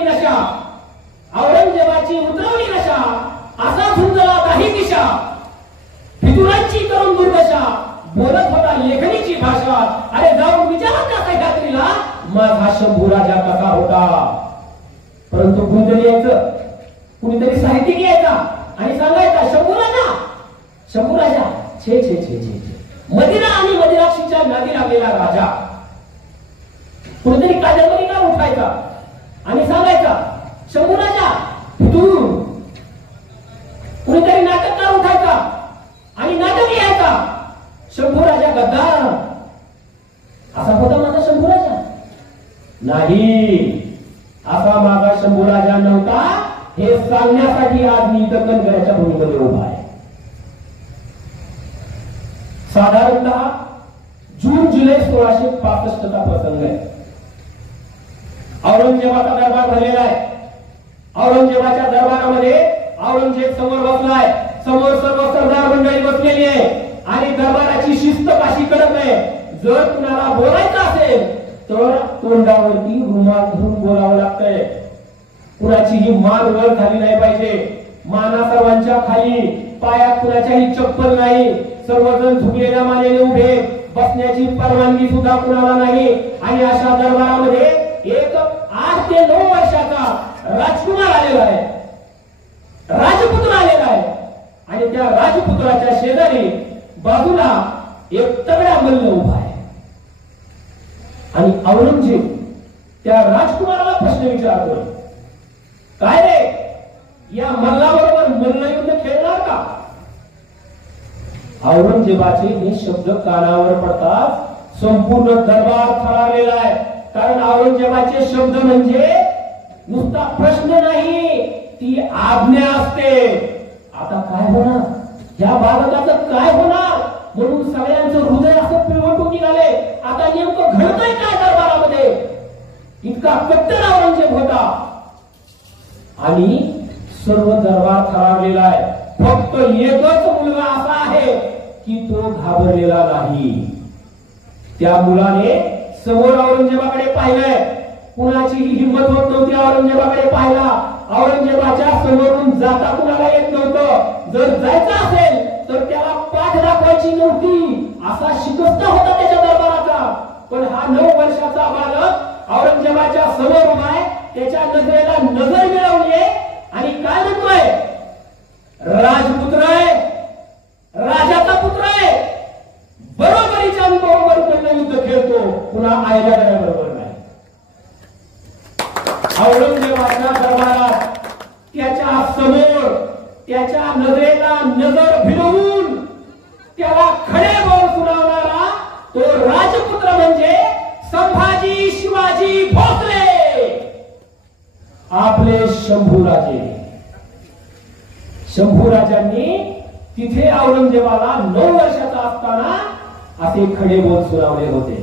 उतरवली नशा, औरंगजेबाची उतरवली नशा, असा झुंजला काही दिशा, फितुरांची करून दुर्दशा, बोलत होता लेखणीची भाषा. अरे जाऊन विचारा त्या सह्याद्रीला, माझा शंभू राजा कसा होता. परंतु कुणीतरी यायचं, कुणीतरी साहित्यिक यायचा आणि सांगायचा शंभू राजा, शंभू राजा छे छे छे छे छे, मदिरा आणि मदिराक्षीच्या नादी लागलेला राजा. कुणीतरी कादंबरीकार उठायचा आणि सांगायचा शंभू राजा फितूर. कुणीतरी नाटककार उठायचा आणि नाटक लिहायचा शंभू राजा गद्दार. असा होता माझा शंभू राजा? नाही, असा माझा शंभू राजा नव्हता. हे सांगण्यासाठी आज मी कणखऱ्याच्या भूमीमध्ये उभा आहे. साधारणतः जून जुलै 1665 प्रसंग आहे. औरंगजेबाचा दरबार भरलेला आहे. औरंगजेबाच्या दरबारामध्ये औरंगजेब समोर बसलाय, समोर सर्व सरदार मंडळी बसलेली आहे आणि दरबाराची शिस्त काशी कडक आहे. जर कुणाला बोलायचं असेल तर तोंडावरती रुमाल धरून बोलावं लागतंय. कुणाचीही मान वर खाली नाही पाहिजे. माना सर्वांच्या खाली, पायात कुणाच्याही चप्पल नाही. सर्वजण झुकलेल्या मानेने उभे, बसण्याची परवानगी सुद्धा कुणाला नाही. आणि अशा दरबारामध्ये एक 8 ते 9 वर्षाचा राजकुमार आलेला आहे, राजपुत्र आलेला आहे. आणि त्या राजपुत्राच्या शेजारी बाजूला एक तगडा मल्ल उभा आहे. आणि औरंगजेब त्या राजकुमाराला प्रश्न विचारतोय, काय रे, या मल्लाबरोबर मल्लयुद्ध खेळणार का? औरंगजेबाचे हे शब्द कानावर पडतात संपूर्ण दरबार थरारलेला आहे. कारण औरंगजेबाचे शब्द म्हणजे नुसता प्रश्न नाही, ती आज्ञा असते. आता काय होणार, या भारताचं काय होणार, म्हणून सगळ्यांचं हृदय असं पिळवटून निघाले. आता नेमकं घडतंय काय दरबारामध्ये? इतका कट्टर औरंगजेब होता आणि सर्व दरबार थरारलेला आहे. फक्त एकच मुलगा असा आहे की तो घाबरलेला नाही. त्या मुलाने समोर औरंगजेबाकडे पाहिलंय. कुणाचीही हिंमत होत नव्हती औरंगजेबाकडे पाहायला. औरंगजेबाच्या समोरून जाता कुणाला येत नव्हतं. जर जायचं असेल तर त्याला पाठ दाखवायची नव्हती, असा शिकस्त होता त्याच्या दरबाराचा. पण हा 9 वर्षाचा बालक औरंगजेबाच्या समोर उभा आहे. त्याच्या नजरेला नजर मिळवली आणि काय म्हणतोय, राजपुत्र आहे, राजाचा पुत्र आहे, बरोबरीच्या बरोबर त्यांना युद्ध खेळतो, पुन्हा आयल्या बरोबर नाही. औरंगजेबाच्या दरबारात त्याच्या समोर त्याच्या नजरेला नजर भिडवून त्याला खडे बोल सुनावणारा तो राजपुत्र म्हणजे संभाजी शिवाजी भोसले, आपले शंभूराजे. शंभूराजांनी तिथे औरंगजेबाला 9 वर्षाचा असताना असे खडे बोल सुनावले होते.